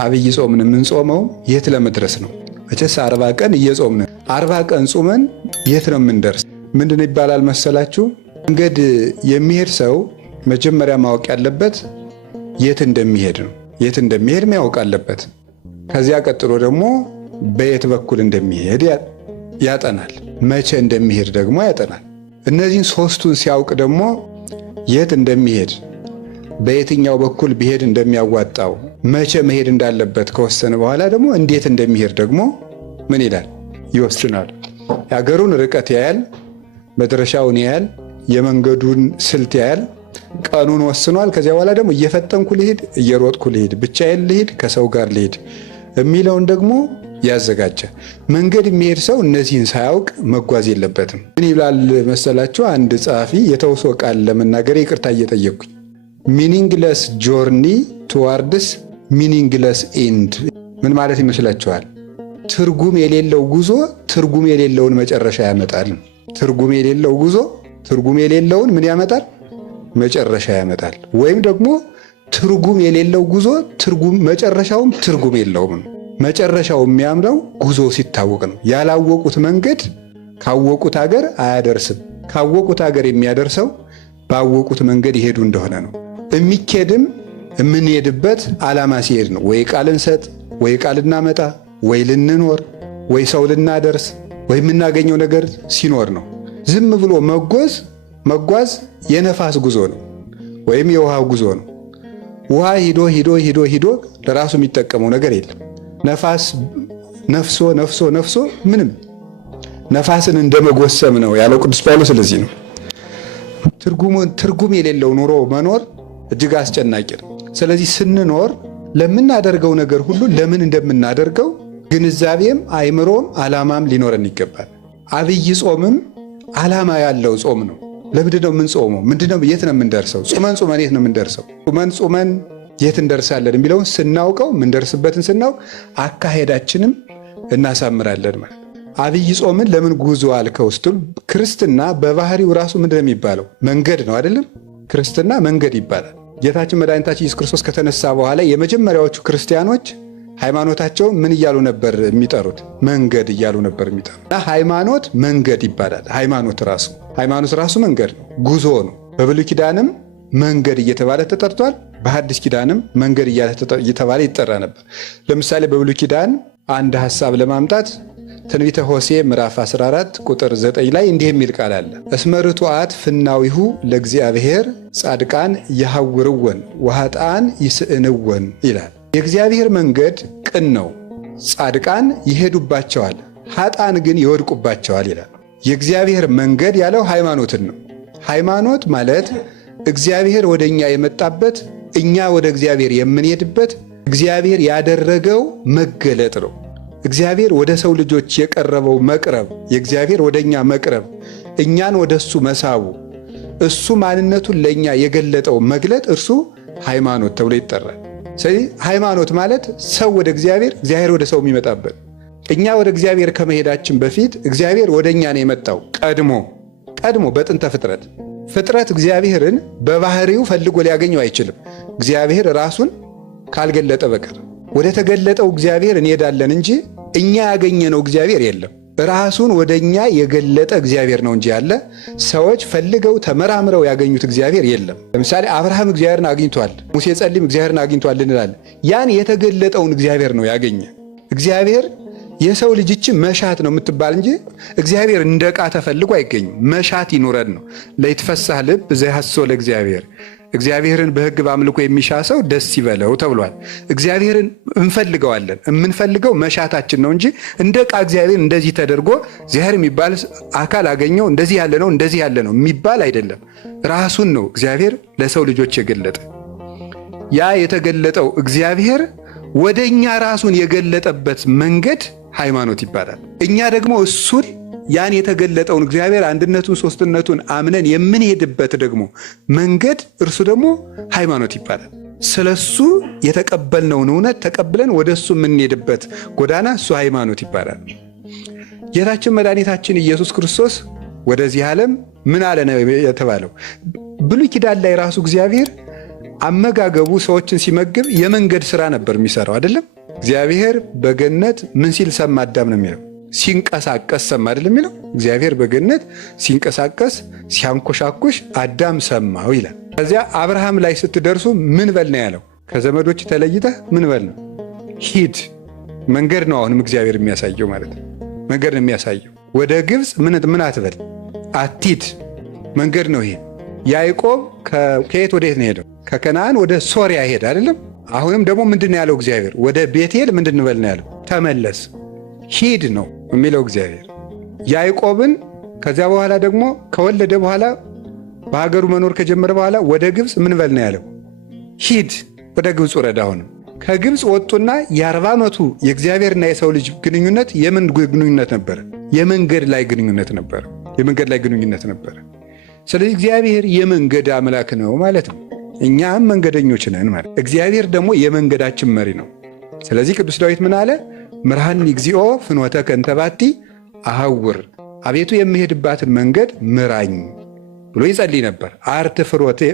አብይ ጾምን የምንጾመው የት ለመድረስ ነው? መቼስ 40 ቀን እየጾምን 40 ቀን ጾመን የት ነው የምንደርስ? ምንድን ይባላል መሰላችሁ? መንገድ የሚሄድ ሰው መጀመሪያ ማወቅ ያለበት የት እንደሚሄድ ነው። የት እንደሚሄድ ማወቅ አለበት። ከዚያ ቀጥሎ ደግሞ በየት በኩል እንደሚሄድ ያጠናል። መቼ እንደሚሄድ ደግሞ ያጠናል። እነዚህን ሶስቱን ሲያውቅ ደግሞ የት እንደሚሄድ፣ በየትኛው በኩል ቢሄድ እንደሚያዋጣው፣ መቼ መሄድ እንዳለበት ከወሰነ በኋላ ደግሞ እንዴት እንደሚሄድ ደግሞ ምን ይላል? ይወስናል። የሀገሩን ርቀት ያያል፣ መድረሻውን ያያል፣ የመንገዱን ስልት ያያል፣ ቀኑን ወስኗል። ከዚያ በኋላ ደግሞ እየፈጠንኩ ልሂድ፣ እየሮጥኩ ልሂድ፣ ብቻዬን ልሂድ፣ ከሰው ጋር ልሂድ የሚለውን ደግሞ ያዘጋጃል። መንገድ የሚሄድ ሰው እነዚህን ሳያውቅ መጓዝ የለበትም። ምን ይላል መሰላችሁ? አንድ ጸሐፊ የተውሶ ቃል ለመናገር ይቅርታ እየጠየቅኩኝ፣ ሚኒንግለስ ጆርኒ ቱዋርድስ ሚኒንግለስ ኤንድ። ምን ማለት ይመስላችኋል? ትርጉም የሌለው ጉዞ ትርጉም የሌለውን መጨረሻ ያመጣል። ትርጉም የሌለው ጉዞ ትርጉም የሌለውን ምን ያመጣል? መጨረሻ ያመጣል። ወይም ደግሞ ትርጉም የሌለው ጉዞ መጨረሻውም ትርጉም የለውም ነው። መጨረሻው የሚያምረው ጉዞ ሲታወቅ ነው። ያላወቁት መንገድ ካወቁት ሀገር አያደርስም። ካወቁት ሀገር የሚያደርሰው ባወቁት መንገድ ይሄዱ እንደሆነ ነው። የሚኬድም የምንሄድበት ዓላማ ሲሄድ ነው። ወይ ቃል እንሰጥ፣ ወይ ቃል እናመጣ፣ ወይ ልንኖር፣ ወይ ሰው ልናደርስ፣ ወይ የምናገኘው ነገር ሲኖር ነው። ዝም ብሎ መጓዝ የነፋስ ጉዞ ነው፣ ወይም የውሃ ጉዞ ነው። ውሃ ሂዶ ሂዶ ሂዶ ሂዶ ለራሱ የሚጠቀመው ነገር የለም። ነፋስ ነፍሶ ምንም ነፋስን እንደመጎሰም ነው ያለው ቅዱስ ጳውሎስ። ስለዚህ ነው ትርጉም የሌለው ኑሮ መኖር እጅግ አስጨናቂ ነው። ስለዚህ ስንኖር ለምናደርገው ነገር ሁሉ ለምን እንደምናደርገው ግንዛቤም አይምሮም ዓላማም ሊኖረን ይገባል። አብይ ጾምም ዓላማ ያለው ጾም ነው። ለምንድን ነው የምንጾመው? ምንድነው? የት ነው የምንደርሰው? ጾመን የት ነው የምንደርሰው? ጾመን የት እንደርሳለን የሚለውን ስናውቀው ምንደርስበትን ስናውቅ አካሄዳችንም እናሳምራለን ማለት። አብይ ጾምን ለምን ጉዞ አልከው ስትሉ ክርስትና በባህሪው ራሱ ምንድን ነው የሚባለው? መንገድ ነው አይደለም? ክርስትና መንገድ ይባላል። ጌታችን መድኃኒታችን ኢየሱስ ክርስቶስ ከተነሳ በኋላ የመጀመሪያዎቹ ክርስቲያኖች ሃይማኖታቸው ምን እያሉ ነበር የሚጠሩት? መንገድ እያሉ ነበር የሚጠሩት። እና ሃይማኖት መንገድ ይባላል። ሃይማኖት ራሱ መንገድ ነው፣ ጉዞ ነው። በብሉይ ኪዳንም መንገድ እየተባለ ተጠርቷል። በሐዲስ ኪዳንም መንገድ እየተባለ ይጠራ ነበር። ለምሳሌ በብሉይ ኪዳን አንድ ሐሳብ ለማምጣት ትንቢተ ሆሴዕ ምዕራፍ 14 ቁጥር 9 ላይ እንዲህ የሚል ቃል አለ። እስመ ርቱዓት ፍናዊሁ ለእግዚአብሔር ጻድቃን ይሐውርወን ወኃጥአን ይስእንወን ይላል። የእግዚአብሔር መንገድ ቅን ነው፣ ጻድቃን ይሄዱባቸዋል፣ ኃጥአን ግን ይወድቁባቸዋል ይላል። የእግዚአብሔር መንገድ ያለው ሃይማኖትን ነው። ሃይማኖት ማለት እግዚአብሔር ወደ እኛ የመጣበት፣ እኛ ወደ እግዚአብሔር የምንሄድበት እግዚአብሔር ያደረገው መገለጥ ነው። እግዚአብሔር ወደ ሰው ልጆች የቀረበው መቅረብ፣ የእግዚአብሔር ወደ እኛ መቅረብ፣ እኛን ወደ እሱ መሳቡ፣ እሱ ማንነቱን ለእኛ የገለጠው መግለጥ እርሱ ሃይማኖት ተብሎ ይጠራል። ስለዚህ ሃይማኖት ማለት ሰው ወደ እግዚአብሔር፣ እግዚአብሔር ወደ ሰው የሚመጣበት። እኛ ወደ እግዚአብሔር ከመሄዳችን በፊት እግዚአብሔር ወደ እኛ ነው የመጣው። ቀድሞ በጥንተ ፍጥረት እግዚአብሔርን በባህሪው ፈልጎ ሊያገኘው አይችልም፣ እግዚአብሔር ራሱን ካልገለጠ በቀር። ወደ ተገለጠው እግዚአብሔር እንሄዳለን እንጂ እኛ ያገኘነው እግዚአብሔር የለም። ራሱን ወደ እኛ የገለጠ እግዚአብሔር ነው እንጂ ያለ ሰዎች ፈልገው ተመራምረው ያገኙት እግዚአብሔር የለም። ለምሳሌ አብርሃም እግዚአብሔርን አግኝቷል፣ ሙሴ ጸሊም እግዚአብሔርን አግኝቷል እንላለን። ያን የተገለጠውን እግዚአብሔር ነው ያገኘ። እግዚአብሔር የሰው ልጅ መሻት ነው የምትባል እንጂ እግዚአብሔር እንደ ዕቃ ተፈልጎ አይገኝም። መሻት ይኑረን ነው። ለይትፈሳህ ልብ ዘይሐስሶ ለእግዚአብሔር፣ እግዚአብሔርን በሕግ በአምልኮ የሚሻ ሰው ደስ ይበለው ተብሏል። እግዚአብሔርን እንፈልገዋለን። የምንፈልገው መሻታችን ነው እንጂ እንደ ዕቃ እግዚአብሔር እንደዚህ ተደርጎ እግዚአብሔር የሚባል አካል አገኘው እንደዚህ ያለ ነው የሚባል አይደለም። ራሱን ነው እግዚአብሔር ለሰው ልጆች የገለጠ። ያ የተገለጠው እግዚአብሔር ወደ እኛ ራሱን የገለጠበት መንገድ ሃይማኖት ይባላል። እኛ ደግሞ እሱን ያን የተገለጠውን እግዚአብሔር አንድነቱን ሦስትነቱን አምነን የምንሄድበት ደግሞ መንገድ እርሱ ደግሞ ሃይማኖት ይባላል። ስለሱ የተቀበልነውን እውነት ተቀብለን ወደ እሱ የምንሄድበት ጎዳና እሱ ሃይማኖት ይባላል። ጌታችን መድኃኒታችን ኢየሱስ ክርስቶስ ወደዚህ ዓለም ምን አለ ነው የተባለው? ብሉይ ኪዳን ላይ ራሱ እግዚአብሔር አመጋገቡ ሰዎችን ሲመግብ የመንገድ ሥራ ነበር የሚሰራው አይደለም። እግዚአብሔር በገነት ምን ሲል ሰማ አዳም ነው የሚለው? ሲንቀሳቀስ ሰማ አይደለም የሚለው? እግዚአብሔር በገነት ሲንቀሳቀስ ሲያንኮሻኩሽ አዳም ሰማው ይላል። ከዚያ አብርሃም ላይ ስትደርሱ ምን በል ነው ያለው? ከዘመዶች ተለይተህ ምን በል ነው? ሂድ። መንገድ ነው አሁንም እግዚአብሔር የሚያሳየው ማለት ነው። መንገድ ነው የሚያሳየው። ወደ ግብፅ ምን አትበል፣ አትሂድ። መንገድ ነው ይሄ። ያዕቆብ ከየት ወደ የት ነው ሄደው? ከከነዓን ወደ ሶርያ ሄደ አይደለም? አሁንም ደግሞ ምንድን ነው ያለው እግዚአብሔር? ወደ ቤቴል ምንድን እንበል ነው ያለው? ተመለስ፣ ሂድ ነው የሚለው እግዚአብሔር ያዕቆብን። ከዚያ በኋላ ደግሞ ከወለደ በኋላ በሀገሩ መኖር ከጀመረ በኋላ ወደ ግብፅ ምን በል ነው ያለው? ሂድ፣ ወደ ግብፅ ውረድ። አሁንም ከግብፅ ወጡና የ40 ዓመቱ የእግዚአብሔርና የሰው ልጅ ግንኙነት የምን ግንኙነት ነበረ? የመንገድ ላይ ግንኙነት ነበረ። የመንገድ ላይ ግንኙነት ነበረ። ስለዚህ እግዚአብሔር የመንገድ አምላክ ነው ማለት ነው። እኛም መንገደኞች ነን ማለት። እግዚአብሔር ደግሞ የመንገዳችን መሪ ነው። ስለዚህ ቅዱስ ዳዊት ምን አለ? ምርሃኒ እግዚኦ ፍኖተከ እንተ ባቲ አሐውር፣ አቤቱ የምሄድባትን መንገድ ምራኝ ብሎ ይጸልይ ነበር። አርት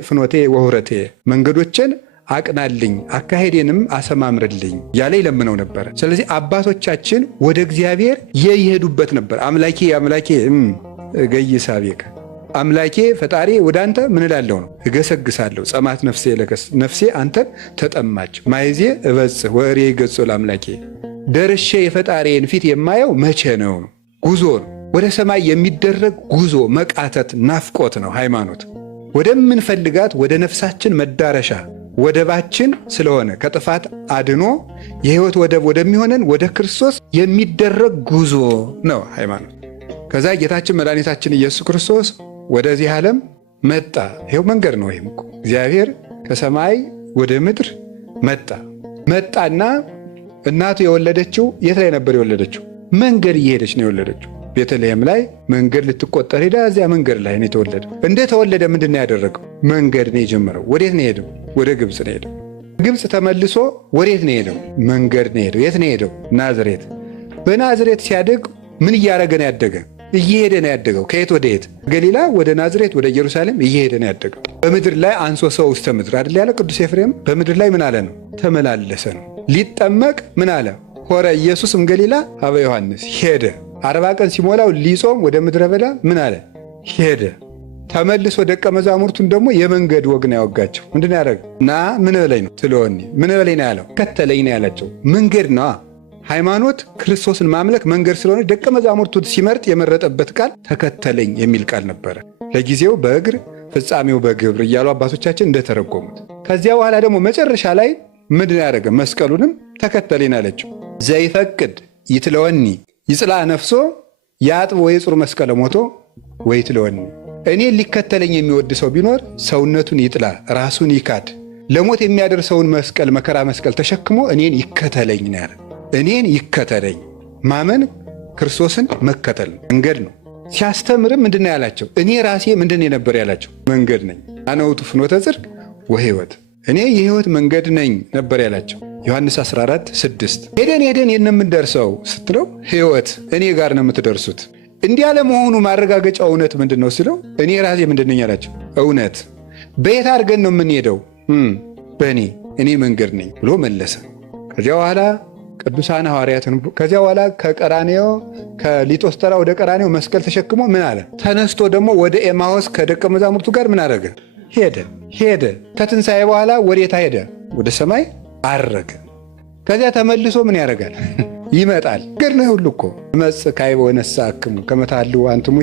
ፍኖቴ ወሁረቴ፣ መንገዶችን አቅናልኝ አካሄዴንም አሰማምርልኝ ያለ ይለምነው ነበር። ስለዚህ አባቶቻችን ወደ እግዚአብሔር የሄዱበት ነበር። አምላኬ አምላኬ ገይሳቤከ፣ አምላኬ ፈጣሪ ወደ አንተ ምን እላለሁ ነው እገሰግሳለሁ። ጸማት ነፍሴ አንተን ተጠማች፣ ማይዜ እበጽሕ ወእሬ ገጾ ለአምላኬ። ደርሼ የፈጣሪን ፊት የማየው መቼ ነው? ጉዞ ነው። ወደ ሰማይ የሚደረግ ጉዞ፣ መቃተት፣ ናፍቆት ነው ሃይማኖት። ወደምንፈልጋት ወደ ነፍሳችን መዳረሻ ወደባችን ስለሆነ ከጥፋት አድኖ የሕይወት ወደብ ወደሚሆነን ወደ ክርስቶስ የሚደረግ ጉዞ ነው ሃይማኖት። ከዛ ጌታችን መድኃኒታችን ኢየሱስ ክርስቶስ ወደዚህ ዓለም መጣ። ይኸው መንገድ ነው። ይህም እኮ እግዚአብሔር ከሰማይ ወደ ምድር መጣና እናቱ የወለደችው የት ላይ ነበር የወለደችው? መንገድ እየሄደች ነው የወለደችው። ቤተልሔም ላይ መንገድ ልትቆጠር ሄዳ እዚያ መንገድ ላይ ነው የተወለደ። እንደተወለደ ምንድን ነው ያደረገው? መንገድ ነው የጀመረው። ወዴት ነው ሄደው? ወደ ግብፅ ነው ሄደው። ግብፅ ተመልሶ ወዴት ነው ሄደው? መንገድ ነው ሄደው። የት ነው ሄደው? ናዝሬት። በናዝሬት ሲያድግ ምን እያደረገ ነው ያደገ? እየሄደ ነው ያደገው። ከየት ወደ የት? ገሊላ ወደ ናዝሬት ወደ ኢየሩሳሌም እየሄደ ነው ያደገው። በምድር ላይ አንሶ ሰው ውስተ ምድር አይደል ያለ ቅዱስ ኤፍሬም። በምድር ላይ ምን አለ ነው? ተመላለሰ ነው። ሊጠመቅ ምን አለ? ሆረ ኢየሱስም ገሊላ ሀበ ዮሐንስ፣ ሄደ። 40 ቀን ሲሞላው ሊጾም ወደ ምድረ በዳ ምን አለ? ሄደ። ተመልሶ ደቀ መዛሙርቱን ደግሞ የመንገድ ወግ ነው ያወጋቸው። ምንድን ነው ያደረገው? ና ምን በለኝ ነው ትለወኒ፣ ምን በለኝ ነው ያለው? ከተለኝ ነው ያላቸው። መንገድ ነው ሃይማኖት። ክርስቶስን ማምለክ መንገድ ስለሆነ ደቀ መዛሙርቱን ሲመርጥ የመረጠበት ቃል ተከተለኝ የሚል ቃል ነበረ። ለጊዜው በእግር ፍጻሜው በግብር እያሉ አባቶቻችን እንደተረጎሙት። ከዚያ በኋላ ደግሞ መጨረሻ ላይ ምንድን ያደረገ? መስቀሉንም ተከተለኝ አለችው። ዘይፈቅድ ይትለወኒ ይጽላ ነፍሶ ያጥብ ወይ ጽሩ መስቀለ ሞቶ ወይ ትለወኒ። እኔ ሊከተለኝ የሚወድ ሰው ቢኖር ሰውነቱን ይጥላ፣ ራሱን ይካድ፣ ለሞት የሚያደርሰውን መስቀል መከራ መስቀል ተሸክሞ እኔን ይከተለኝ ነው ያለ። እኔን ይከተለኝ ማመን ክርስቶስን መከተል መንገድ ነው። ሲያስተምርም ምንድን ነው ያላቸው? እኔ ራሴ ምንድን የነበር ያላቸው? መንገድ ነኝ። አነ ውእቱ ፍኖተ ጽድቅ ወሕይወት፣ እኔ የሕይወት መንገድ ነኝ ነበር ያላቸው። ዮሐንስ 14:6 ሄደን የምንደርሰው ስትለው ሕይወት እኔ ጋር ነው የምትደርሱት። እንዲህ ያለመሆኑ ማረጋገጫ እውነት ምንድን ነው ስለው እኔ ራሴ ምንድን ነኝ አላቸው? እውነት። በየት አድርገን ነው የምንሄደው? እኔ መንገድ ነኝ ብሎ መለሰ። ከዚያ በኋላ ቅዱሳን ሐዋርያትን ከዚያ በኋላ ከቀራኔዮ ከሊጦስተራ ወደ ቀራኔዮ መስቀል ተሸክሞ ምን አለ? ተነስቶ ደግሞ ወደ ኤማዎስ ከደቀ መዛሙርቱ ጋር ምን አደረገ? ሄደ። ከትንሣኤ በኋላ ወዴታ ሄደ? ወደ ሰማይ አረገ። ከዚያ ተመልሶ ምን ያደርጋል? ይመጣል። ገርነ ሁሉ እኮ መጽእ ካዕበ ወነሣእክሙ ከመ ታህልዉ አንትሙ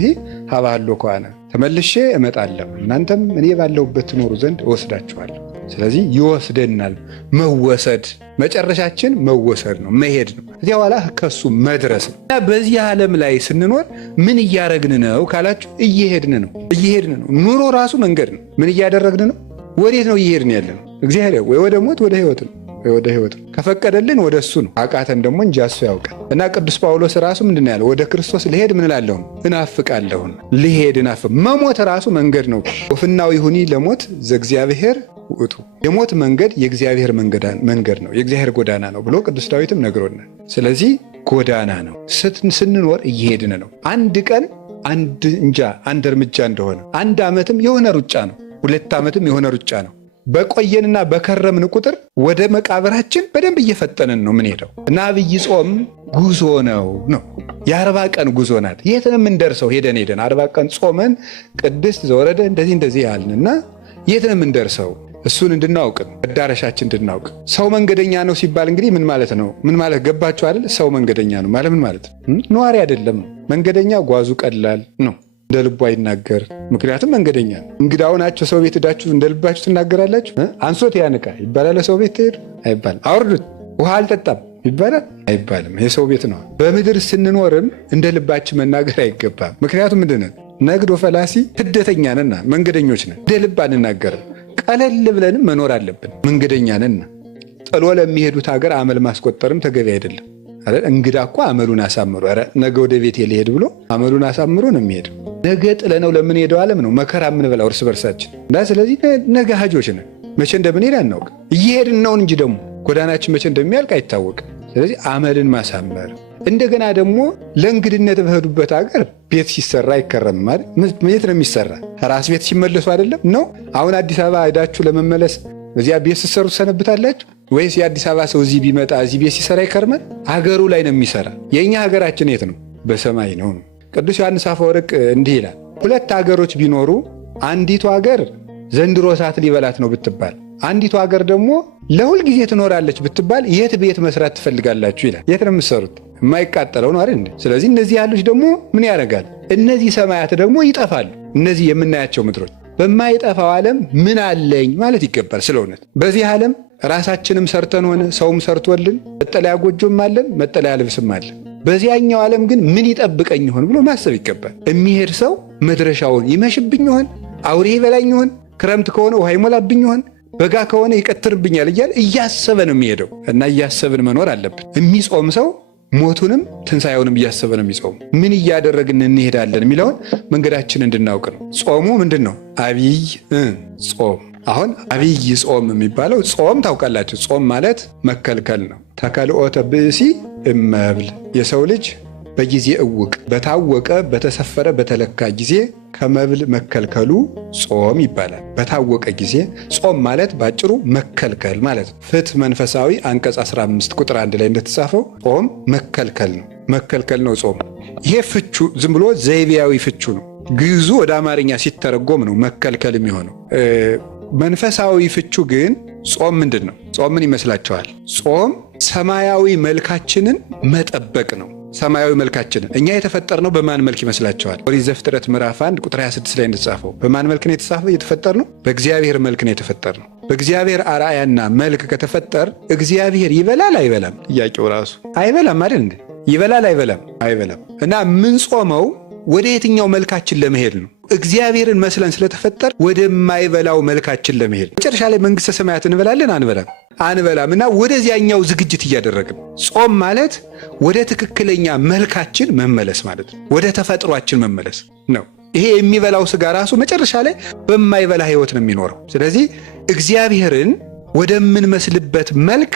ሀበ ከዋነ፣ ተመልሼ እመጣለሁ እናንተም እኔ ባለሁበት ትኖሩ ዘንድ እወስዳችኋለሁ። ስለዚህ ይወስደናል። መወሰድ መጨረሻችን መወሰድ ነው፣ መሄድ ነው። ከዚያ በኋላ ከሱ መድረስ ነው። በዚህ ዓለም ላይ ስንኖር ምን እያደረግን ነው ካላችሁ፣ እየሄድን ነው። ኑሮ ራሱ መንገድ ነው። ምን እያደረግን ነው? ወዴት ነው እየሄድን ያለ ነው? እግዚአብሔር ወይ ወደ ሞት ወደ ሕይወት ነው። ከፈቀደልን ወደ እሱ ነው። አቃተን ደግሞ እንጂ እሱ ያውቃል። እና ቅዱስ ጳውሎስ ራሱ ምንድን ያለው? ወደ ክርስቶስ ልሄድ ምን እላለሁ? እናፍቃለሁ። ልሄድ መሞት ራሱ መንገድ ነው። ወፍናው ይሁኒ ለሞት ዘእግዚአብሔር ውእቱ፣ የሞት መንገድ የእግዚአብሔር መንገድ ነው፣ የእግዚአብሔር ጎዳና ነው ብሎ ቅዱስ ዳዊትም ነግሮናል። ስለዚህ ጎዳና ነው። ስንኖር እየሄድን ነው። አንድ ቀን አንድ እርምጃ እንደሆነ፣ አንድ ዓመትም የሆነ ሩጫ ነው፣ 2 ዓመትም የሆነ ሩጫ ነው። በቆየንና በከረምን ቁጥር ወደ መቃብራችን በደንብ እየፈጠንን ነው ምን ሄደው እና አብይ ጾም ጉዞ ነው። የ40 ቀን ጉዞ ናት። የት ነው የምንደርሰው? ሄደን 40 ቀን ጾመን ቅድስት ዘወረደ እንደዚህ ያልንና የት ነው የምንደርሰው? እሱን እንድናውቅ መዳረሻችን እንድናውቅ። ሰው መንገደኛ ነው ሲባል እንግዲህ ምን ማለት ነው? ምን ማለት ገባችሁ አይደል? ሰው መንገደኛ ነው ማለት ምን ማለት ነው? ነዋሪ አይደለም። መንገደኛ ጓዙ ቀላል ነው፣ እንደ ልቡ አይናገር። ምክንያቱም መንገደኛ ነው። እንግዳው ናቸው። ሰው ቤት ሄዳችሁ እንደ ልባችሁ ትናገራላችሁ? አንሶት ያንቃ ይባላል። ሰው ቤት ትሄዱ አይባልም። አውርዱት ውሃ አልጠጣም ይባላል አይባልም። የሰው ቤት ነው። በምድር ስንኖርም እንደ ልባችን መናገር አይገባም። ምክንያቱም ምንድነው? ነግዶ ፈላሲ ስደተኛ ነንና መንገደኞች ነን። እንደ ልብ አንናገርም። ቀለል ብለንም መኖር አለብን። መንገደኛ ነንና ጥሎ ለሚሄዱት ሀገር አመል ማስቆጠርም ተገቢ አይደለም አይደል? እንግዳ እኮ አመሉን አሳምሮ ነገ ወደ ቤት ሊሄድ ብሎ አመሉን አሳምሮ ነው የሚሄደው። ነገ ጥለነው ለምንሄደው ዓለም ነው መከራ የምንበላው እርስ በርሳችን እና ስለዚህ ነገ ሀጆች ነን። መቼ እንደምንሄድ አናውቅ። እየሄድን ነው እንጂ ደግሞ ጎዳናችን መቼ እንደሚያልቅ አይታወቅም። ስለዚህ አመልን ማሳመር እንደገና ደግሞ ለእንግድነት በሄዱበት ሀገር ቤት ሲሰራ አይከረምም አይደል? የት ነው የሚሰራ? ራስ ቤት ሲመለሱ አይደለም ነው። አሁን አዲስ አበባ ሄዳችሁ ለመመለስ እዚያ ቤት ስትሰሩ ትሰነብታላችሁ ወይስ የአዲስ አበባ ሰው እዚህ ቢመጣ እዚህ ቤት ሲሰራ ይከርማል? ሀገሩ ላይ ነው የሚሰራ። የእኛ ሀገራችን የት ነው? በሰማይ ነው። ቅዱስ ዮሐንስ አፈወርቅ እንዲህ ይላል፣ 2 ሀገሮች ቢኖሩ አንዲቱ ሀገር ዘንድሮ እሳት ሊበላት ነው ብትባል፣ አንዲቱ ሀገር ደግሞ ለሁል ጊዜ ትኖራለች ብትባል የት ቤት መስራት ትፈልጋላችሁ ይላል። የት ነው የምትሰሩት? የማይቃጠለው ነው አይደል? ስለዚህ እነዚህ ያሉች ደግሞ ምን ያደርጋል? እነዚህ ሰማያት ደግሞ ይጠፋሉ። እነዚህ የምናያቸው ምድሮች በማይጠፋው ዓለም ምን አለኝ ማለት ይገባል። ስለ እውነት በዚህ ዓለም ራሳችንም ሰርተን ሆነ ሰውም ሰርቶልን መጠለያ ጎጆም አለን፣ መጠለያ ልብስም አለን። በዚያኛው ዓለም ግን ምን ይጠብቀኝ ይሆን ብሎ ማሰብ ይገባል። የሚሄድ ሰው መድረሻውን ይመሽብኝ ይሆን? አውሬ ይበላኝ ይሆን? ክረምት ከሆነ ውሃ ይሞላብኝ ይሆን? በጋ ከሆነ ይቀትርብኛል እያለ እያሰበ ነው የሚሄደው እና እያሰብን መኖር አለብን። የሚጾም ሰው ሞቱንም ትንሣኤውንም እያሰበ ነው የሚጾሙ። ምን እያደረግን እንሄዳለን የሚለውን መንገዳችን እንድናውቅ ነው። ጾሙ ምንድን ነው? አብይ ጾም። አሁን አብይ ጾም የሚባለው ጾም ታውቃላችሁ። ጾም ማለት መከልከል ነው። ተከልኦተ ብእሲ እመብል፣ የሰው ልጅ በጊዜ እውቅ በታወቀ በተሰፈረ በተለካ ጊዜ ከመብል መከልከሉ ጾም ይባላል። በታወቀ ጊዜ ጾም ማለት ባጭሩ መከልከል ማለት ነው። ፍትሕ መንፈሳዊ አንቀጽ 15 ቁጥር 1 ላይ እንደተጻፈው ጾም መከልከል ነው። መከልከል ነው ጾም። ይሄ ፍቹ ዝም ብሎ ዘይቤያዊ ፍቹ ነው። ግዕዙ ወደ አማርኛ ሲተረጎም ነው መከልከል የሚሆነው። መንፈሳዊ ፍቹ ግን ጾም ምንድን ነው? ጾም ምን ይመስላችኋል? ጾም ሰማያዊ መልካችንን መጠበቅ ነው። ሰማያዊ መልካችንን እኛ የተፈጠርነው በማን መልክ ይመስላችኋል? ኦሪት ዘፍጥረት ምዕራፍ 1 ቁጥር 26 ላይ እንደተጻፈው በማን መልክ ነው የተፈጠርነው? በእግዚአብሔር መልክ ነው የተፈጠርነው። በእግዚአብሔር አርአያና መልክ ከተፈጠር እግዚአብሔር ይበላል አይበላም? ጥያቄው ራሱ አይበላም አይደል እንዴ? ይበላል አይበላም? አይበላም። እና ምን ጾመው ወደ የትኛው መልካችን ለመሄድ ነው? እግዚአብሔርን መስለን ስለተፈጠር ወደማይበላው መልካችን ለመሄድ። መጨረሻ ላይ መንግሥተ ሰማያት እንበላለን አንበላም? አንበላም። እና ወደዚያኛው ዝግጅት እያደረግን ጾም ማለት ወደ ትክክለኛ መልካችን መመለስ ማለት ነው። ወደ ተፈጥሯችን መመለስ ነው። ይሄ የሚበላው ስጋ ራሱ መጨረሻ ላይ በማይበላ ሕይወት ነው የሚኖረው። ስለዚህ እግዚአብሔርን ወደምንመስልበት መልክ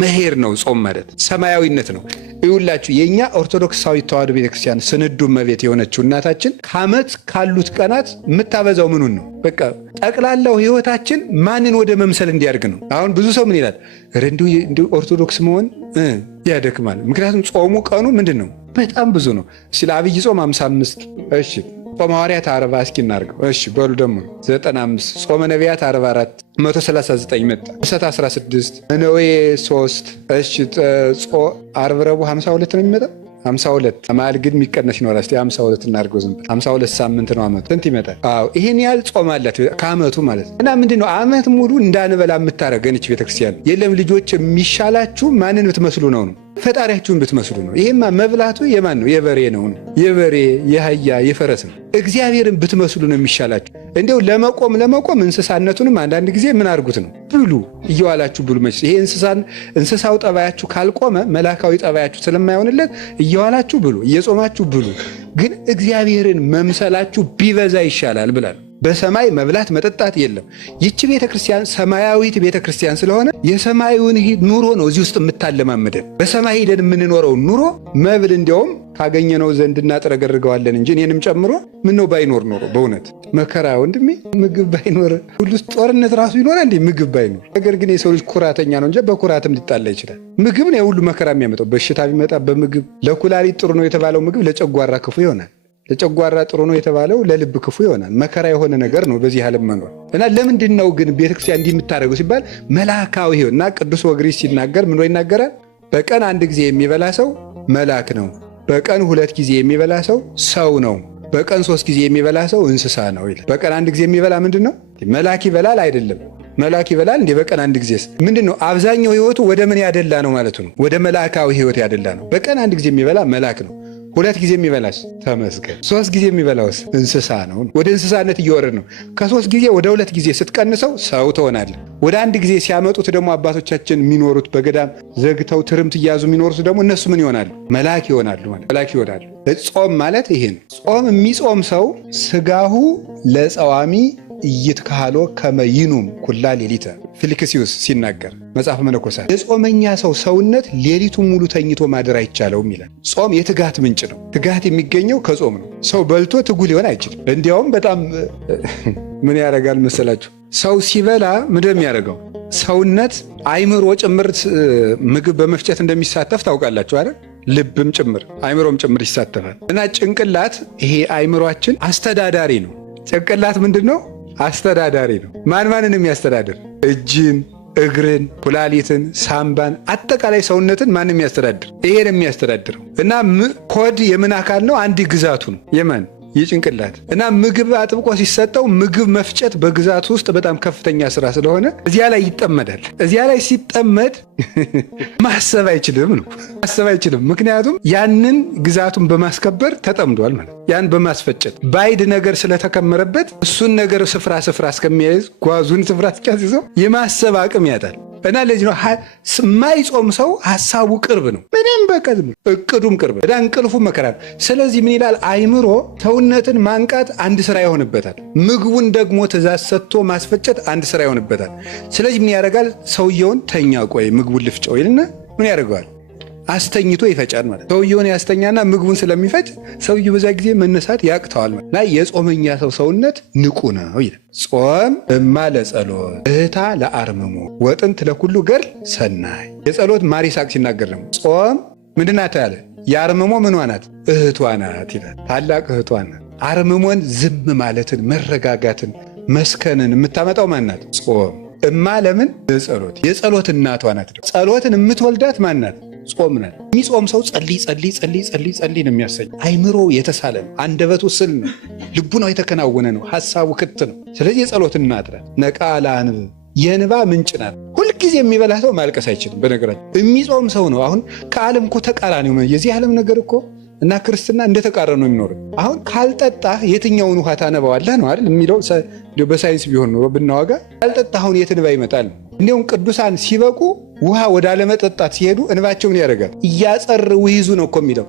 መሄድ ነው ጾም ማለት። ሰማያዊነት ነው። ይውላችሁ የኛ ኦርቶዶክሳዊት ተዋሕዶ ቤተክርስቲያን ስንዱ እመቤት የሆነችው እናታችን ከዓመት ካሉት ቀናት የምታበዛው ምኑን ነው? በቃ ጠቅላላው ሕይወታችን ማንን ወደ መምሰል እንዲያድግ ነው። አሁን ብዙ ሰው ምን ይላል? እንዲሁ ኦርቶዶክስ መሆን ያደክማል። ምክንያቱም ጾሙ ቀኑ ምንድን ነው? በጣም ብዙ ነው። ስለ አብይ ጾም 55 እሺ፣ ጾመ ሐዋርያት 40 እስኪ እናድርገው። እሺ በሉ ደግሞ 95፣ ጾመ ነቢያት 44፣ 139 መጣ። ሰት 16፣ ነነዌ 3፣ እሺ ዓርብ ረቡዕ 52 ነው የሚመጣ 52 ማል ግን የሚቀነስ ይኖራል። እስቲ 52 እናድርገው። ዝም ብለህ 52 ሳምንት ነው ዓመቱ። ስንት ይመጣል? አዎ ይሄን ያህል ጾም አላት ከዓመቱ ማለት ነው። እና ምንድነው ዓመት ሙሉ እንዳንበላ የምታረገን እቺ ቤተክርስቲያን። የለም ልጆች የሚሻላችሁ ማንን ብትመስሉ ነው? ፈጣሪያችሁን ብትመስሉ ነው። ይሄማ መብላቱ የማን ነው? የበሬ ነው። የበሬ የአህያ የፈረስ ነው። እግዚአብሔርን ብትመስሉ ነው የሚሻላችሁ። እንዲያው ለመቆም እንስሳነቱንም አንዳንድ ጊዜ ምን አድርጉት ነው? ብሉ፣ እየዋላችሁ ብሉ። መች ይሄ እንስሳው ጠባያችሁ ካልቆመ መላካዊ ጠባያችሁ ስለማይሆንለት እየዋላችሁ ብሉ፣ እየጾማችሁ ብሉ። ግን እግዚአብሔርን መምሰላችሁ ቢበዛ ይሻላል ብላል። በሰማይ መብላት መጠጣት የለም። ይቺ ቤተክርስቲያን ሰማያዊት ቤተክርስቲያን ስለሆነ የሰማዩን ኑሮ ነው እዚህ ውስጥ የምታለማምደን። በሰማይ ሄደን የምንኖረው ኑሮ መብል እንዲያውም ካገኘነው ዘንድ እናጥረገርገዋለን እንጂ እኔንም ጨምሮ ምን ነው ባይኖር ኖሮ በእውነት መከራ ወንድሜ፣ ምግብ ባይኖር ሁሉ ጦርነት ራሱ ይኖራል እንዴ ምግብ ባይኖር። ነገር ግን የሰው ልጅ ኩራተኛ ነው እንጂ በኩራትም ሊጣላ ይችላል። ምግብ ነው የሁሉ መከራ የሚያመጣው። በሽታ ቢመጣ በምግብ ለኩላሊት ጥሩ ነው የተባለው ምግብ ለጨጓራ ክፉ ይሆናል። ለጨጓራ ጥሩ ነው የተባለው ለልብ ክፉ ይሆናል። መከራ የሆነ ነገር ነው በዚህ ዓለም መኖር። እና ለምንድን ነው ግን ቤተክርስቲያን እንዲህ የምታደርገው ሲባል መልአካዊ ሕይወት እና ቅዱስ ወግሪስ ሲናገር ምን ይናገራል? በቀን 1 ጊዜ የሚበላ ሰው መልአክ ነው። በቀን 2 ጊዜ የሚበላ ሰው ሰው ነው። በቀን 3 ጊዜ የሚበላ ሰው እንስሳ ነው ይላል። በቀን 1 ጊዜ የሚበላ ምንድን ነው? መልአክ ይበላል አይደለም? መልአክ ይበላል እንዴ? በቀን 1 ጊዜስ ምንድን ነው? አብዛኛው ሕይወቱ ወደ ምን ያደላ ነው ማለቱ ነው? ወደ መልአካዊ ሕይወት ያደላ ነው። በቀን 1 ጊዜ የሚበላ መልአክ ነው። 2 ጊዜ የሚበላስ ተመስገን። 3 ጊዜ የሚበላውስ እንስሳ ነው። ወደ እንስሳነት እየወረድ ነው። ከ3 ጊዜ ወደ 2 ጊዜ ስትቀንሰው ሰው ትሆናለህ። ወደ 1 ጊዜ ሲያመጡት ደግሞ አባቶቻችን የሚኖሩት በገዳም ዘግተው ትርምት እያዙ የሚኖሩት ደግሞ እነሱ ምን ይሆናሉ? መልአክ ይሆናሉ ማለት መልአክ ይሆናሉ። ጾም ማለት ይሄ ነው። ጾም የሚጾም ሰው ስጋሁ ለጸዋሚ ኢይትካህሎ ከመ ይኑም ኩላ ሌሊተ ፊልክስዩስ ሲናገር መጽሐፈ መነኮሳት የጾመኛ ሰው ሰውነት ሌሊቱን ሙሉ ተኝቶ ማደር አይቻለውም ይላል። ጾም የትጋት ምንጭ ነው። ትጋት የሚገኘው ከጾም ነው። ሰው በልቶ ትጉ ሊሆን አይችልም። እንዲያውም በጣም ምን ያደርጋል መሰላችሁ? ሰው ሲበላ ምንድን የሚያደርገው ሰውነት አይምሮ ጭምር ምግብ በመፍጨት እንደሚሳተፍ ታውቃላችሁ አይደል? ልብም ጭምር አይምሮም ጭምር ይሳተፋል። እና ጭንቅላት ይሄ አይምሮአችን አስተዳዳሪ ነው። ጭንቅላት ምንድን ነው? አስተዳዳሪ ነው። ማንን የሚያስተዳድር? እጅን፣ እግርን፣ ኩላሊትን፣ ሳምባን፣ አጠቃላይ ሰውነትን ማንም የሚያስተዳድር ይሄን የሚያስተዳድረው እና ኮድ የምን አካል ነው? አንድ ግዛቱ ነው። የማን? የጭንቅላት። እና ምግብ አጥብቆ ሲሰጠው ምግብ መፍጨት በግዛቱ ውስጥ በጣም ከፍተኛ ስራ ስለሆነ እዚያ ላይ ይጠመዳል። እዚያ ላይ ሲጠመድ ማሰብ አይችልም ነው። ማሰብ አይችልም። ምክንያቱም ያንን ግዛቱን በማስከበር ተጠምዷል ማለት። ያን በማስፈጨት ባይድ ነገር ስለተከመረበት እሱን ነገር ስፍራ እስከሚያይዝ ጓዙን ስፍራ እስኪያስይዘው የማሰብ አቅም ያጣል። እና ለዚህ ነው የማይጾም ሰው ሐሳቡ ቅርብ ነው። ምንም በቀዝ እቅዱም ቅርብ እና እንቅልፉ መከራ ነው። ስለዚህ ምን ይላል? አይምሮ ሰውነትን ማንቃት አንድ ስራ ይሆንበታል። ምግቡን ደግሞ ትእዛዝ ሰጥቶ ማስፈጨት አንድ ስራ ይሆንበታል። ስለዚህ ምን ያደርጋል? ሰውየውን ተኛ ቆይ ምግቡን ልፍጨው ይልና ምን ያደርገዋል? አስተኝቶ ይፈጫል ማለት። ሰውየውን ያስተኛና ምግቡን ስለሚፈጭ ሰውየው በዛ ጊዜ መነሳት ያቅተዋል ማለት። እና የጾመኛ ሰው ሰውነት ንቁ ነው ይላል። ጾም እማ ለጸሎት እህታ ለአርምሞ ወጥንት ለኩሉ ገር ሰናይ። የጸሎት ማር ይስሐቅ ሲናገር ደግሞ ጾም ምንድን ናት ያለ? የአርምሞ ምኗ ናት? እህቷ ናት ይላል። ታላቅ እህቷ ናት። አርምሞን ዝም ማለትን፣ መረጋጋትን፣ መስከንን የምታመጣው ማናት? ጾም። እማ ለምን? ለጸሎት። የጸሎት እናቷ ናት። ጸሎትን የምትወልዳት ማናት? ጾም ናት። የሚጾም ሰው ጸልይ ነው የሚያሰኝ። አይምሮ የተሳለ ነው። አንደበቱ ስል ነው። ልቡናው የተከናወነ ነው። ሐሳቡ ክት ነው። ስለዚህ የጸሎት እናት ናት። ነቃ ለአንብ የንባ ምንጭ ናት። ሁልጊዜ የሚበላ ሰው ማልቀስ አይችልም። በነገራችን የሚጾም ሰው ነው። አሁን ከዓለም እኮ ተቃራኒ ነው። የዚህ ዓለም ነገር እኮ እና ክርስትና እንደተቃረኑ ነው የሚኖር። አሁን ካልጠጣህ የትኛውን ውሃ ታነባዋለህ ነው አይደል የሚለው። በሳይንስ ቢሆን ኖሮ ብናዋጋ ካልጠጣህ አሁን የት እንባ ይመጣል? እንዲሁም ቅዱሳን ሲበቁ ውሃ ወደ አለመጠጣት ሲሄዱ እንባቸው ምን ያደርጋል? እያጸር ውይዙ ነው እኮ የሚለው።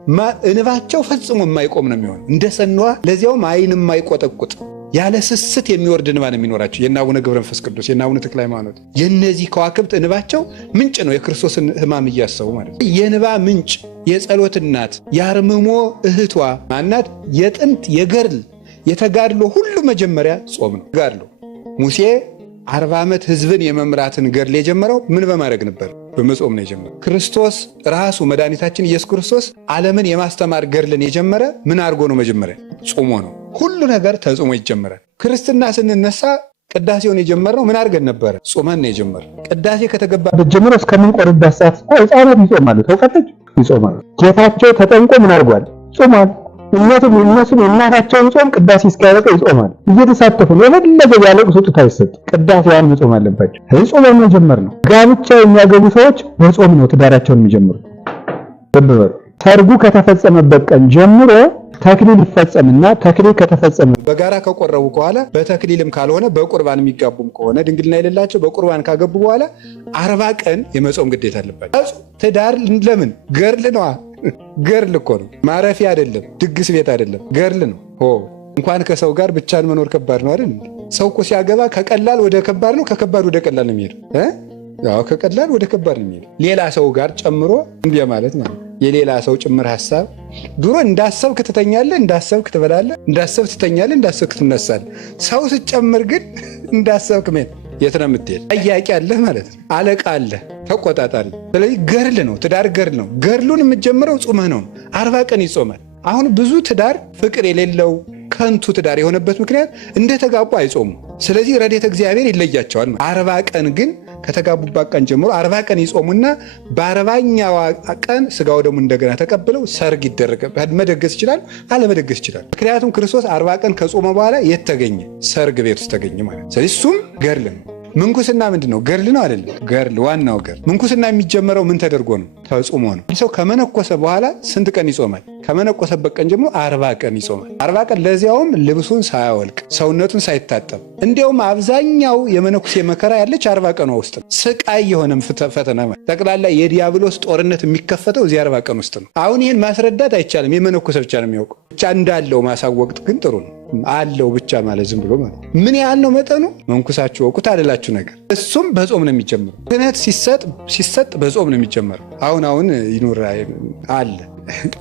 እንባቸው ፈጽሞ የማይቆም ነው የሚሆን እንደ ሰንዋ፣ ለዚያውም አይን የማይቆጠቁጥ ያለ ስስት የሚወርድ እንባ ነው የሚኖራቸው። የእነ አቡነ ገብረ መንፈስ ቅዱስ፣ የእነ አቡነ ተክለ ሃይማኖት፣ የእነዚህ ከዋክብት እንባቸው ምንጭ ነው። የክርስቶስን ሕማም እያሰቡ ማለት ነው። የንባ ምንጭ የጸሎት እናት የአርምሞ እህቷ ማናት? የጥንት የገድል የተጋድሎ ሁሉ መጀመሪያ ጾም ነው። ተጋድሎ ሙሴ 40 ዓመት ሕዝብን የመምራትን ገድል የጀመረው ምን በማድረግ ነበር? በመጾም ነው የጀመረው። ክርስቶስ ራሱ መድኃኒታችን ኢየሱስ ክርስቶስ ዓለምን የማስተማር ገድልን የጀመረ ምን አድርጎ ነው? መጀመሪያ ጾሞ ነው። ሁሉ ነገር ተጾሞ ይጀመራል። ክርስትና ስንነሳ ቅዳሴውን የጀመርነው ምን አድርገን ነበረ? ጾመን ነው የጀመርነው። ቅዳሴ ከተገባበት ጀምሮ እስከምንቆርበት ሰዓት ሕፃናት ይጾማሉ። ታውቃለች? ይጾማሉ። ጌታቸው ተጠምቆ ምን አድርጓል? ጾሟል። እነሱም የእናታቸውን ጾም ቅዳሴ እስኪያበቃ ይጾማል። እየተሳተፉ የፈለገ ቢያለቅሱ ስጦታ አይሰጥ። ቅዳሴያን መጾም አለባቸው። ጾም መጀመር ነው። ጋብቻ የሚያገቡ ሰዎች በጾም ነው ትዳራቸውን የሚጀምሩ። ሰርጉ ከተፈጸመበት ቀን ጀምሮ ተክሊል ይፈጸምና ተክሊል ከተፈጸመ በጋራ ከቆረቡ በኋላ በተክሊልም ካልሆነ በቁርባን የሚጋቡም ከሆነ ድንግልና የሌላቸው በቁርባን ካገቡ በኋላ 40 ቀን የመጾም ግዴታ አለባቸው። ትዳር ለምን? ገርል ነዋ። ገርል እኮ ነው። ማረፊያ አይደለም፣ ድግስ ቤት አይደለም፣ ገርል ነው። እንኳን ከሰው ጋር ብቻን መኖር ከባድ ነው አይደል? ሰው እኮ ሲያገባ ከቀላል ወደ ከባድ ነው፣ ከከባድ ወደ ቀላል ነው የሚሄድ። ከቀላል ወደ ከባድ ነው የሚሄድ። ሌላ ሰው ጋር ጨምሮ እንዲያ ማለት ማለት የሌላ ሰው ጭምር ሐሳብ። ድሮ እንዳሰብክ ትተኛለህ፣ እንዳሰብክ ትበላለህ፣ እንዳሰብክ ትተኛለህ፣ እንዳሰብክ ትነሳለህ። ሰው ስትጨምር ግን እንዳሰብክ የት ነው የምትሄድ? ጠያቂ አለህ ማለት ነው። አለቃ አለህ፣ ተቆጣጣሪ። ስለዚህ ገርል ነው ትዳር፣ ገርል ነው። ገርሉን የምትጀምረው ጾመህ ነው። 40 ቀን ይጾማል። አሁን ብዙ ትዳር ፍቅር የሌለው ከንቱ ትዳር የሆነበት ምክንያት እንደተጋቡ አይጾሙ። ስለዚህ ረድኤተ እግዚአብሔር ይለያቸዋል። 40 ቀን ግን ከተጋቡባት ቀን ጀምሮ 40 ቀን ይጾሙና በ40ኛዋ ቀን ስጋው ደግሞ እንደገና ተቀብለው ሰርግ ይደረጋል። መደገስ ይችላል፣ አለመደገስ ይችላል። ምክንያቱም ክርስቶስ 40 ቀን ከጾመ በኋላ የት ተገኘ? ሰርግ ቤት ውስጥ ተገኘ ማለት። ስለዚህ እሱም ገርል ነው። ምንኩስና ምንድን ነው? ገርል ነው አይደለም? ገርል ዋናው ገርል። ምንኩስና የሚጀመረው ምን ተደርጎ ነው? ተጾሞ ነው። ሰው ከመነኮሰ በኋላ ስንት ቀን ይጾማል? ከመነኮሰበት ቀን ጀምሮ 40 ቀን ይጾማል። 40 ቀን ለዚያውም ልብሱን ሳያወልቅ ሰውነቱን ሳይታጠብ። እንዲያውም አብዛኛው የመነኩሴ መከራ ያለች 40 ቀኗ ውስጥ ነው። ስቃይ የሆነም ፈተና ጠቅላላ የዲያብሎስ ጦርነት የሚከፈተው እዚህ 40 ቀን ውስጥ ነው። አሁን ይህን ማስረዳት አይቻልም። የመነኮሰ ብቻ ነው የሚያውቀው። ብቻ እንዳለው ማሳወቅ ግን ጥሩ ነው። አለው ብቻ ማለት ዝም ብሎ ማለት ምን ያህል ነው መጠኑ? መንኩሳችሁ ወቁት አደላችሁ ነገር። እሱም በጾም ነው የሚጀምረው። ክህነት ሲሰጥ በጾም ነው የሚጀምረው። አሁን ይኖር አለ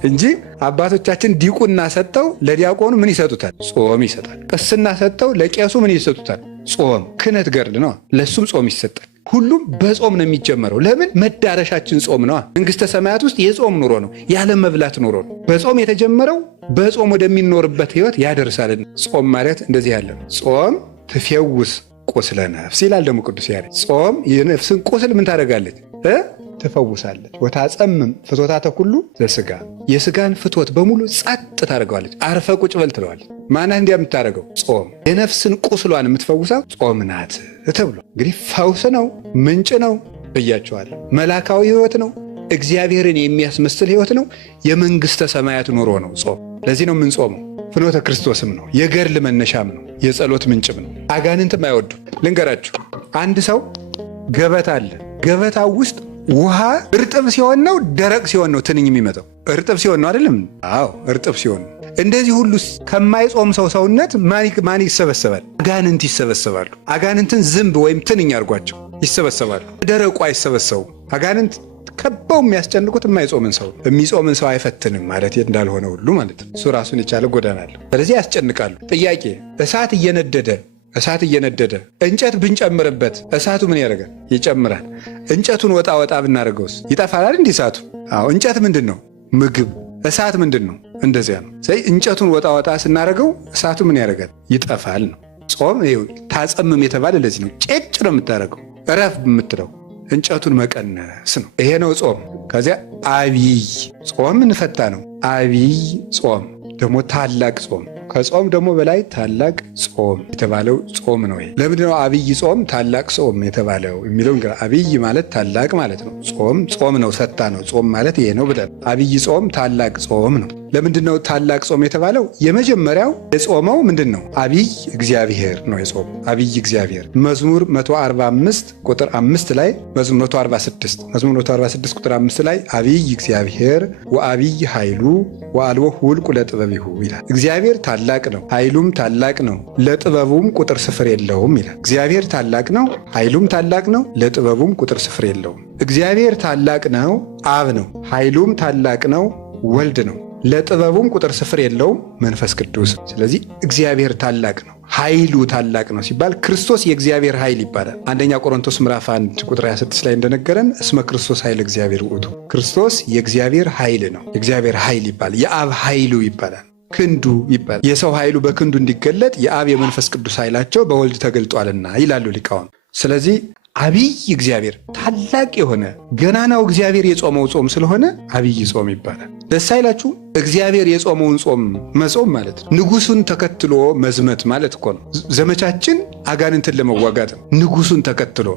እንጂ አባቶቻችን ዲቁና ሰጠው ለዲያቆኑ ምን ይሰጡታል? ጾም ይሰጣል። ቅስና ሰጠው ለቄሱ ምን ይሰጡታል? ጾም። ክህነት ገርል ነው፣ ለሱም ጾም ይሰጣል። ሁሉም በጾም ነው የሚጀመረው። ለምን? መዳረሻችን ጾም ነው። መንግስተ ሰማያት ውስጥ የጾም ኑሮ ነው፣ ያለ መብላት ኑሮ ነው። በጾም የተጀመረው በጾም ወደሚኖርበት ህይወት ያደርሳል። ጾም ማለት እንደዚህ ያለ ነው። ጾም ትፌውስ ቁስለ ነፍስ ይላል ደግሞ ቅዱስ ያሬድ። ጾም የነፍስን ቁስል ምን ታደርጋለች? ትፈውሳለች። ወታጸምም ፍትወታተ ኩሉ ዘሥጋ፣ የስጋን ፍትወት በሙሉ ጸጥ ታደርገዋለች። አርፈ ቁጭ በል ትለዋለች። ማናት እንዲያ የምታደርገው? ጾም። የነፍስን ቁስሏን የምትፈውሳው ጾም ናት ተብሎ እንግዲህ ፈውስ ነው፣ ምንጭ ነው ብያቸዋለሁ። መላካዊ ህይወት ነው፣ እግዚአብሔርን የሚያስመስል ህይወት ነው፣ የመንግስተ ሰማያት ኑሮ ነው ጾም። ለዚህ ነው የምንጾመው። ፍኖተ ክርስቶስም ነው፣ የገድል መነሻም ነው፣ የጸሎት ምንጭም ነው። አጋንንትም አይወዱም። ልንገራችሁ፣ አንድ ሰው ገበታ አለ። ገበታው ውስጥ ውሃ እርጥብ ሲሆን ነው ደረቅ ሲሆን ነው ትንኝ የሚመጣው? እርጥብ ሲሆን ነው አይደለም? አዎ እርጥብ ሲሆን። እንደዚህ ሁሉ ከማይጾም ሰው ሰውነት ማን ይሰበሰባል? አጋንንት ይሰበሰባሉ። አጋንንትን ዝንብ ወይም ትንኝ አድርጓቸው ይሰበሰባሉ። ደረቁ አይሰበሰቡ። አጋንንት ከበው የሚያስጨንቁት የማይጾምን ሰው። የሚጾምን ሰው አይፈትንም ማለት እንዳልሆነ ሁሉ ማለት ነው። እሱ ራሱን የቻለ ጎዳና አለው። ስለዚህ ያስጨንቃሉ። ጥያቄ፣ እሳት እየነደደ እንጨት ብንጨምርበት እሳቱ ምን ያደርጋል? ይጨምራል። እንጨቱን ወጣ ብናደርገውስ ይጠፋል? እንዲህ እሳቱ። አዎ እንጨት ምንድን ነው? ምግብ። እሳት ምንድን ነው? እንደዚያ ነው። ስለዚህ እንጨቱን ወጣ ስናደርገው እሳቱ ምን ያደርጋል? ይጠፋል ነው። ጾም ታጸምም የተባለ ለዚህ ነው። ጭጭ ነው የምታደርገው፣ እረፍ የምትለው እንጨቱን መቀነስ ነው። ይሄ ነው ጾም። ከዚያ አብይ ጾም እንፈታ ነው። አብይ ጾም ደግሞ ታላቅ ጾም፣ ከጾም ደግሞ በላይ ታላቅ ጾም የተባለው ጾም ነው። ለምንድን ነው አብይ ጾም ታላቅ ጾም የተባለው የሚለው? እንግዲህ አብይ ማለት ታላቅ ማለት ነው። ጾም ነው፣ ፈታ ነው። ጾም ማለት ይሄ ነው ብለን አብይ ጾም ታላቅ ጾም ነው። ለምንድን ነው ታላቅ ጾም የተባለው? የመጀመሪያው የጾመው ምንድን ነው? አብይ እግዚአብሔር ነው የጾም አብይ እግዚአብሔር። መዝሙር 145 ቁጥር 5 ላይ መዝሙር 146 ቁጥር 5 ላይ አብይ እግዚአብሔር ወአብይ ኃይሉ ወአልቦ ሁልቁ ለጥበቢሁ ይላል። እግዚአብሔር ታላቅ ነው፣ ኃይሉም ታላቅ ነው፣ ለጥበቡም ቁጥር ስፍር የለውም ይላል። እግዚአብሔር ታላቅ ነው፣ ኃይሉም ታላቅ ነው፣ ለጥበቡም ቁጥር ስፍር የለውም። እግዚአብሔር ታላቅ ነው፣ አብ ነው። ኃይሉም ታላቅ ነው፣ ወልድ ነው። ለጥበቡም ቁጥር ስፍር የለውም፣ መንፈስ ቅዱስ። ስለዚህ እግዚአብሔር ታላቅ ነው፣ ኃይሉ ታላቅ ነው ሲባል ክርስቶስ የእግዚአብሔር ኃይል ይባላል። አንደኛ ቆሮንቶስ ምዕራፍ 1 ቁጥር 26 ላይ እንደነገረን እስመ ክርስቶስ ኃይል እግዚአብሔር ውእቱ፣ ክርስቶስ የእግዚአብሔር ኃይል ነው። የእግዚአብሔር ኃይል ይባላል። የአብ ኃይሉ ይባላል። ክንዱ ይባላል። የሰው ኃይሉ በክንዱ እንዲገለጥ የአብ የመንፈስ ቅዱስ ኃይላቸው በወልድ ተገልጧልና ይላሉ ሊቃውንት። ስለዚህ አብይ እግዚአብሔር ታላቅ የሆነ ገናናው እግዚአብሔር የጾመው ጾም ስለሆነ አብይ ጾም ይባላል። ደስ አይላችሁ? እግዚአብሔር የጾመውን ጾም መጾም ማለት ነው። ንጉሱን ተከትሎ መዝመት ማለት እኮ ነው። ዘመቻችን አጋንንትን ለመዋጋት ነው። ንጉሱን ተከትሎ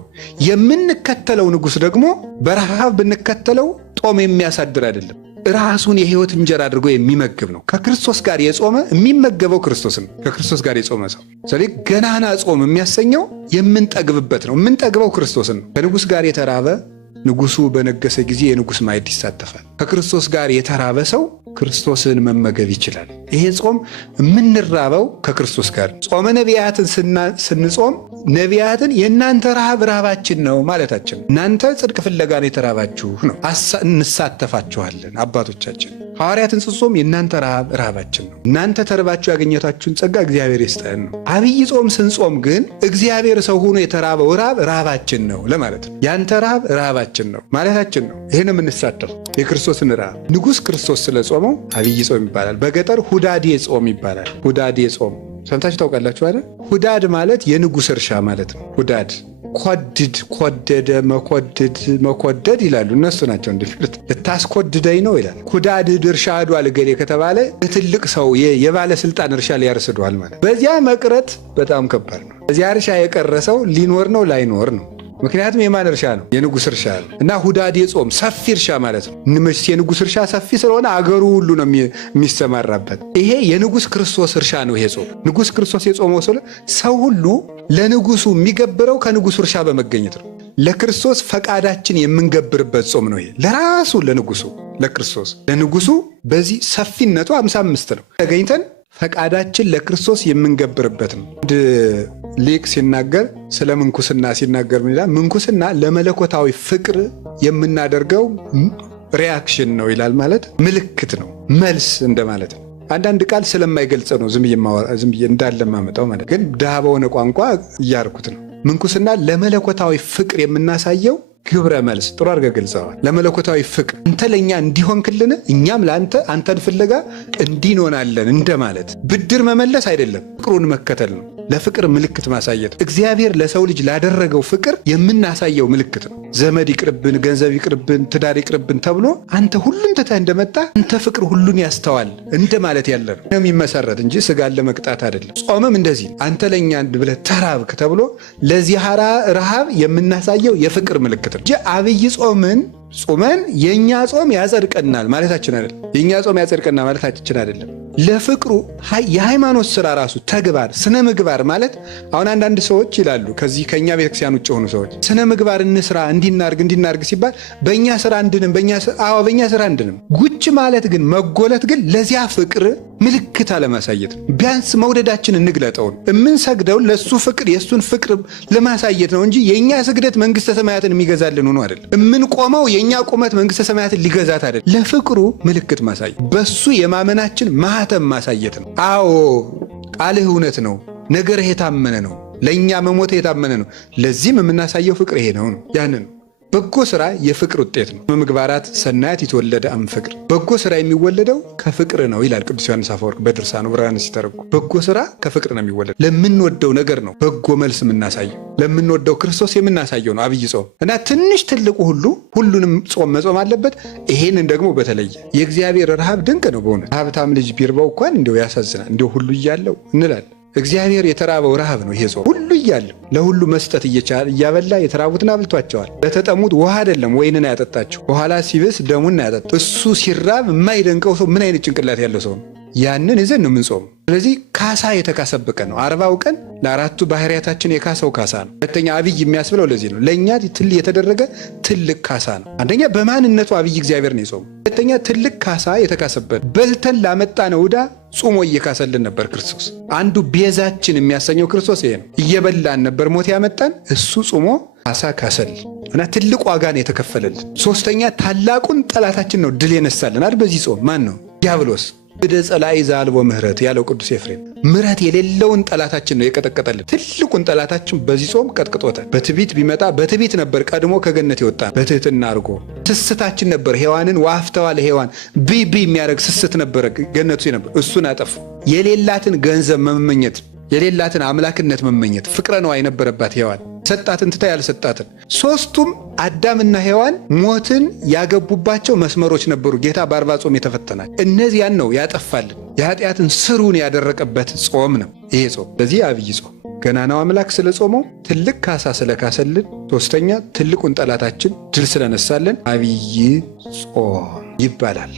የምንከተለው ንጉስ ደግሞ በረሃብ ብንከተለው ጦም የሚያሳድር አይደለም። ራሱን የህይወት እንጀራ አድርጎ የሚመግብ ነው። ከክርስቶስ ጋር የጾመ የሚመገበው ክርስቶስ ነው። ከክርስቶስ ጋር የጾመ ሰው ስለዚህ ገናና ጾም የሚያሰኘው የምንጠግብበት ነው። የምንጠግበው ክርስቶስን ነው። ከንጉስ ጋር የተራበ ንጉሱ በነገሰ ጊዜ የንጉስ ማዕድ ይሳተፋል። ከክርስቶስ ጋር የተራበ ሰው ክርስቶስን መመገብ ይችላል። ይሄ ጾም የምንራበው ከክርስቶስ ጋር። ጾመ ነቢያትን ስንጾም ነቢያትን የእናንተ ረሃብ ረሃባችን ነው ማለታችን። እናንተ ጽድቅ ፍለጋ ነው የተራባችሁ ነው፣ እንሳተፋችኋለን። አባቶቻችን ሐዋርያትን ስንጾም የእናንተ ረሃብ ረሃባችን ነው፣ እናንተ ተርባችሁ ያገኘታችሁን ጸጋ እግዚአብሔር ይስጠን ነው። አብይ ጾም ስንጾም ግን እግዚአብሔር ሰው ሆኖ የተራበው ረሃብ ረሃባችን ነው ለማለት ነው። ያንተ ረሃብ ረሃባችን ነው ማለታችን ነው። ይህን የምንሳተፍ የክርስቶስን ረሃብ ንጉሥ ክርስቶስ ስለጾመው አብይ ጾም ይባላል። በገጠር ሁዳዴ ጾም ይባላል። ሁዳዴ ጾም ሰምታችሁ ታውቃላችሁ አይደል? ሁዳድ ማለት የንጉሥ እርሻ ማለት ነው። ሁዳድ ኮድድ፣ ኮደደ፣ መኮደድ ይላሉ እነሱ ናቸው። ልታስኮድደኝ ነው ይላል። ሁዳድ እርሻ ሄዷል ገሌ ከተባለ ትልቅ ሰው የባለስልጣን እርሻ ሊያርስዷል ማለት። በዚያ መቅረት በጣም ከባድ ነው። በዚያ እርሻ የቀረ ሰው ሊኖር ነው ላይኖር ነው። ምክንያቱም የማን እርሻ ነው? የንጉሥ እርሻ ነው። እና ሁዳዴ ጾም ሰፊ እርሻ ማለት ነው። የንጉሥ እርሻ ሰፊ ስለሆነ አገሩ ሁሉ ነው የሚሰማራበት። ይሄ የንጉሥ ክርስቶስ እርሻ ነው። ይሄ ጾም ንጉሥ ክርስቶስ የጾመው ሰው ሁሉ ለንጉሱ የሚገብረው ከንጉሱ እርሻ በመገኘት ነው። ለክርስቶስ ፈቃዳችን የምንገብርበት ጾም ነው። ይሄ ለራሱ ለንጉሱ በዚህ ሰፊነቱ 55 ነው ተገኝተን ፈቃዳችን ለክርስቶስ የምንገብርበት ነው። አንድ ሊቅ ሲናገር ስለ ምንኩስና ሲናገር ምን ይላል? ምንኩስና ለመለኮታዊ ፍቅር የምናደርገው ሪያክሽን ነው ይላል። ማለት ምልክት ነው፣ መልስ እንደማለት ነው። አንዳንድ ቃል ስለማይገልጽ ነው ዝም ብዬ እንዳለማመጣው ማለት ግን ድሃ በሆነ ቋንቋ እያርኩት ነው። ምንኩስና ለመለኮታዊ ፍቅር የምናሳየው ግብረ መልስ። ጥሩ አድርገህ ገልጸዋል። ለመለኮታዊ ፍቅር አንተ ለእኛ እንዲሆንክልን እኛም ለአንተ አንተን ፍለጋ እንዲንሆናለን እንደማለት። ብድር መመለስ አይደለም፣ ፍቅሩን መከተል ነው። ለፍቅር ምልክት ማሳየት እግዚአብሔር ለሰው ልጅ ላደረገው ፍቅር የምናሳየው ምልክት ነው። ዘመድ ይቅርብን፣ ገንዘብ ይቅርብን፣ ትዳር ይቅርብን ተብሎ አንተ ሁሉን ትተህ እንደመጣ አንተ ፍቅር ሁሉን ያስተዋል እንደማለት ያለ ነው የሚመሰረት እንጂ ስጋን ለመቅጣት አይደለም። ጾምም እንደዚህ አንተ ለእኛ ብለህ ተራብክ ተብሎ ለዚህ ረሃብ የምናሳየው የፍቅር ምልክት ነው እንጂ አብይ ጾመን የእኛ ጾም ያጸድቀናል ማለታችን አይደለም። የእኛ ጾም ያጸድቀናል ማለታችን አይደለም። ለፍቅሩ የሃይማኖት ስራ ራሱ ተግባር፣ ስነ ምግባር ማለት አሁን አንዳንድ ሰዎች ይላሉ ከኛ ቤተክርስቲያን ውጭ የሆኑ ሰዎች ስነ ምግባር እንስራ እንዲናርግ ሲባል በእኛ ስራ እንድንም በእኛ ስራ እንድንም ጉጭ ማለት ግን መጎለት ግን ለዚያ ፍቅር ምልክት አለማሳየት ነው። ቢያንስ መውደዳችን እንግለጠው ነው። የምንሰግደው ለሱ ፍቅር የሱን ፍቅር ለማሳየት ነው እንጂ የኛ ስግደት መንግስተ ሰማያትን የሚገዛልን ሆኖ አይደለም። የምንቆመው የኛ ቁመት መንግስተ ሰማያትን ሊገዛት አይደለም። ለፍቅሩ ምልክት ማሳየት፣ በሱ የማመናችን ማህተም ማሳየት ነው። አዎ ቃልህ እውነት ነው፣ ነገርህ የታመነ ነው፣ ለእኛ መሞት የታመነ ነው። ለዚህም የምናሳየው ፍቅር ይሄ ነው። ያንን በጎ ስራ የፍቅር ውጤት ነው። በምግባራት ሰናያት የተወለደ ፍቅር። በጎ ስራ የሚወለደው ከፍቅር ነው ይላል ቅዱስ ዮሐንስ አፈወርቅ በድርሳኑ ብርሃን ሲተረጉም። በጎ ስራ ከፍቅር ነው የሚወለድ። ለምንወደው ነገር ነው በጎ መልስ የምናሳየው። ለምንወደው ክርስቶስ የምናሳየው ነው አብይ ጾም እና ትንሽ ትልቁ ሁሉንም ጾም መጾም አለበት። ይሄንን ደግሞ በተለየ የእግዚአብሔር ረሃብ ድንቅ ነው በእውነት። ሀብታም ልጅ ቢርባው እንኳን እንዲያው ያሳዝናል። እንዲያው ሁሉ እያለው እንላለን። እግዚአብሔር የተራበው ረሃብ ነው ይሄ ጾም። ሁሉ እያለው ለሁሉ መስጠት እያበላ የተራቡትን አብልቷቸዋል። ለተጠሙት ውሃ አይደለም ወይንን ያጠጣቸው፣ በኋላ ሲብስ ደሙን ያጠጣ። እሱ ሲራብ የማይደንቀው ሰው ምን አይነት ጭንቅላት ያለው ሰው ነው? ያንን ይዘን ነው የምንጾም። ስለዚህ ካሳ የተካሰበቀ ነው። 40 ቀን ለአራቱ ባህሪያታችን የካሰው ካሳ ነው። ሁለተኛ አብይ የሚያስብለው ለዚህ ነው። ለእኛ የተደረገ ትልቅ ካሳ ነው። አንደኛ በማንነቱ አብይ እግዚአብሔር ነው የጾሙ። ሁለተኛ ትልቅ ካሳ የተካሰበት በልተን ላመጣ ነው ዕዳ ጾሞ እየካሰልን ነበር ክርስቶስ። አንዱ ቤዛችን የሚያሰኘው ክርስቶስ ይሄ ነው። እየበላን ነበር ሞት ያመጣን፣ እሱ ጾሞ ካሳ ካሰልን እና ትልቅ ዋጋ ነው የተከፈለልን። ሶስተኛ ታላቁን ጠላታችን ነው ድል የነሳልን አይደል? በዚህ ጾም ማን ነው? ዲያብሎስ። ወደ ጸላኢ ዘአልቦ ምህረት ያለው ቅዱስ ኤፍሬም ምህረት የሌለውን ጠላታችን ነው የቀጠቀጠልን። ትልቁን ጠላታችን በዚህ ጾም ቀጥቅጦታል። በትዕቢት ቢመጣ በትዕቢት ነበር ቀድሞ ከገነት የወጣ፣ በትህትና አድርጎ ስስታችን ነበር። ሔዋንን ዋፍተዋል። ሔዋን ቢቢ የሚያደርግ ስስት ነበረ ገነቱ ነበር። እሱን አጠፉ። የሌላትን ገንዘብ መመኘት፣ የሌላትን አምላክነት መመኘት ፍቅረ ነዋይ የነበረባት ሔዋን ሰጣትን ትታ ያልሰጣትን። ሶስቱም አዳምና ሔዋን ሞትን ያገቡባቸው መስመሮች ነበሩ። ጌታ በ40 ጾም የተፈተናል። እነዚያን ነው ያጠፋልን። የኃጢአትን ስሩን ያደረቀበት ጾም ነው ይሄ ጾም። ለዚህ አብይ ጾም ገናናው አምላክ ስለ ጾመው ትልቅ ካሳ ስለካሰልን፣ ሶስተኛ ትልቁን ጠላታችን ድል ስለነሳልን አብይ ጾም ይባላል።